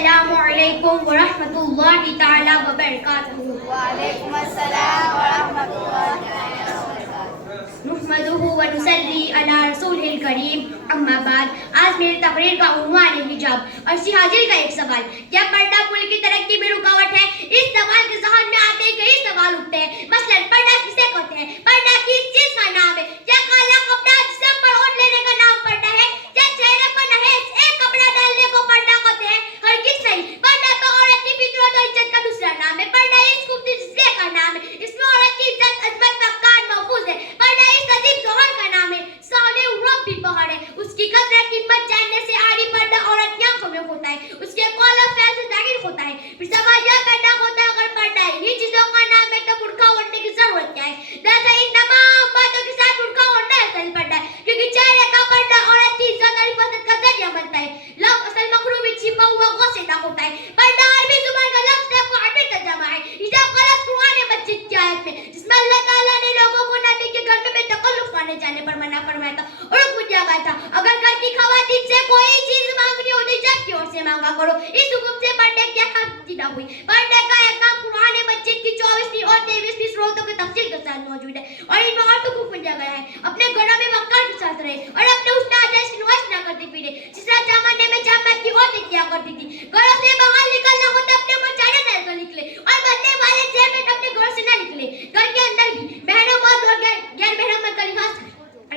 अस्सलामुअलैकुम वरहमतुल्लाहि ताला वबरकातुहू। वालेकुम अस्सलाम व रहमतुल्लाहि ताला व बरकातुहू। नहमदुहु व नुसल्ली अला रसूलिल करीम, अम्मा बाद। आज मेरी तकरीर का उन्वान है हिजाब। अर्शी हाजिर का एक सवाल, क्या पर्दा मुल्क की तरक्की में रुकावट है? इस सवाल के जहन में आते ही कई सवाल उठते हैं। मसलन पर्दा किसे कहते हैं? पर्दा किस चीज का नाम है? क्या काला कपड़ा जिसम पर ओढ़ लेने का नाम पर्दा है? क्या चेहरे पर नहेज एक कपड़ा डालने को पर्दा कहते हैं? हरगिज़ नहीं। पर्दा तो औरत की फितरत और इज्जत का दूसरा नाम है। पर्दा इस खूबसूरत जिस्म का नाम है। इसमें औरत की इज्जत, अजमत, वक़ार महफूज है। पर्दा इस अजीब जौहर का नाम है। साले रब भी पहाड़ है। उसकी कदर कीमत जानने से आड़ी पर्दा औरत की आंखों में होता है। उसके कौल और फ़ैल से जाहिर होता है। फिर सवाल यह पैदा होता है, अगर पर्दा इन्हीं चीजों का नाम है तो बुर्का ओढ़ने की जरूरत क्या है? दरअसल इन तमाम बातों के साथ बुर्का ओढ़ना असल पर्दा है, क्योंकि चेहरे का पर्दा औरत की इज्जत और हिफाजत का जरिया बनता है। लफ्ज़ असल मखलू में छिपा हुआ गौसेदा होता है। पर्दा अरबी जुबान का लफ्ज़ है, मुअब्बिर तर्जुमा है। हिजाब का लफ्ज़ कुरान मजीद की आयत में, जिसमें अल्लाह ताला ने लोगों को नबी के घर में बेतकल्लुफ़ आने जाने पर मना फरमाया था और हुक्म दिया गया था, अगर घर की खवातीन से कोई चीज मांगनी हो तो इज्जत की ओर से मांगा करो। इस हुक्म से पर्दे की अहमियत हुई। पर्दे का एहकाम कुरान मजीद की 24वीं और 23वीं सूरतों की तफसील के साथ मौजूद है और इनमें औरतों को हुक्म दिया गया है अपने घरों में वक़ार के साथ रहे और अपने उस आदेश की नुमाइश न करते फिरे जिस तरह जमाने में जमात की औरतें किया करती थी। घरों से बाहर निकलना हो तो अपने मुंह चाहे न निकले और बनने वाले जेब में अपने घर से न निकले। घर के अंदर भी बहनों मर्द और गैर महरम का लिहाज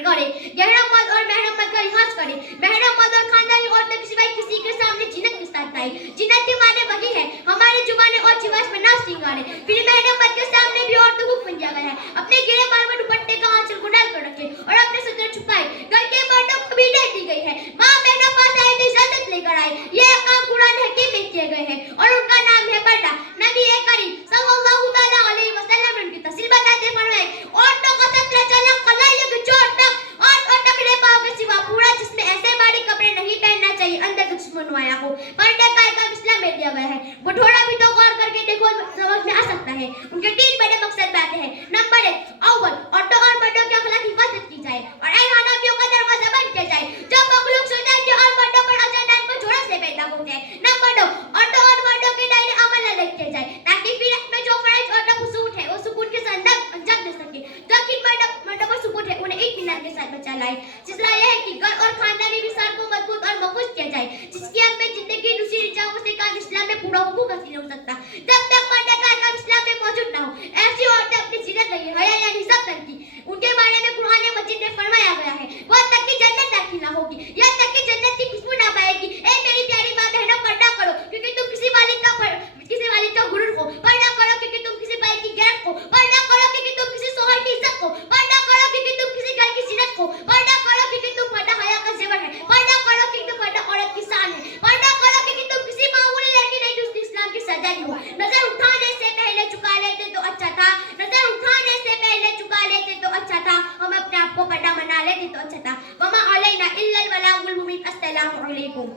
करे। गहरा मर्द और महरम का लिहाज करे। बहनों मर्द और खानदानी औरतों के सिवाय किसी के सामने जिन्नत के साथ आए। जिन्नत के माने वही है हमारी जुबानें और जिवाश में नाच सिंगारे। फिर बहनों मर्द के सामने भी औरतों को हुक्म दिया गया है अपने गिरे बाल में दुपट्टे का आंचल को डाल कर रखे और अपने सर छुपाए। घर के मर्दों को भी हिदायत दी गई है, माँ बहनों पास आए तो इजाजत लेकर आए। ये काम कुरान हकीम में किए गए हैं और उनका नाम है पर्दा। नबी करीम सल्लल्लाहु तआला अलैहि वसल्लम ने उनकी तफसील बताते फरमाए, औरतों का सतरा चला कलाई के चोट तक और टकरे पाँव के सिवा पूरा जिसमें ऐसे भारी कपड़े नहीं पहनना चाहिए अंदर का जिस्म नुमाया हो। पर्दे का एहकाम इस्लाम में दिया गया है। वो थोड़ा भी तो गौर करके देखो, समझ में आ सकता है। उनके 3 बड़े मकसद बातें हैं। नंबर 1, अव्वल औरतों और मर्दों की अखलाक हिफाजत की जाए और ऐन हरामियों का दरवाजा बंद किया जाए जो मखलूक सोचा कि और मर्दों पर अचानक को जोड़ा से पैदा हो जाए। नंबर 2, औरतों और मर्दों के दायरे अमल अलग किया जाए ताकि फिर में जो फर्ज और नफसूट है वो सुकून के साथ अंजाम दे सके। जो कि मर्दों पर सुकून है उन्हें इत्मीनान के साथ बचा लाए। सिलसिला यह है कि घर और खानदानी विसार को मजबूत और महफूज किया जाए जिसकी हक में जिंदगी दूसरी रिचाओं से काम इस्लाम में पूरा हुकूक हासिल हो सकता जब तक पर्दे का एहकाम इस्लाम में मौजूद न हो। ऐसी औरतें अपनी जीनत रही हया यानी इज्जत करती, उनके बारे में कुरान मजीद में फरमाया गया है वह तक की जन्नत दाखिल न होगी, यह तक की जन्नत की खुशबू न पाएगी। ए मेरी प्यारी माँ बहनों, पर्दा करो क्योंकि तुम किसी वालिद का गुरूर हो। पर्दा करो क्योंकि तुम किसी भाई की गैरत हो। पर्दा करो क्योंकि तुम किसी शोहर की इज्जत हो। पर्दा करो क्योंकि तुम किसी घर की जीनत हो। पर्दा करो क्योंकि तुम पर्दा हया का जेवर है। पर्दा करो क्योंकि पर्दा औरत की शान है। पर्दा करो क्योंकि तुम किसी मामूली लड़की नहीं जो इस्लाम की सजा दी हो। नजर उठाने से पहले झुका लेते तो अच्छा था, नजर उठाने से पहले झुका लेते तो अच्छा था, हम अपने आप को पर्दा बना लेते तो अच्छा था। वमा अलैना इल्लल बलागुल मुबीन। अस्सलामु अलैकुम।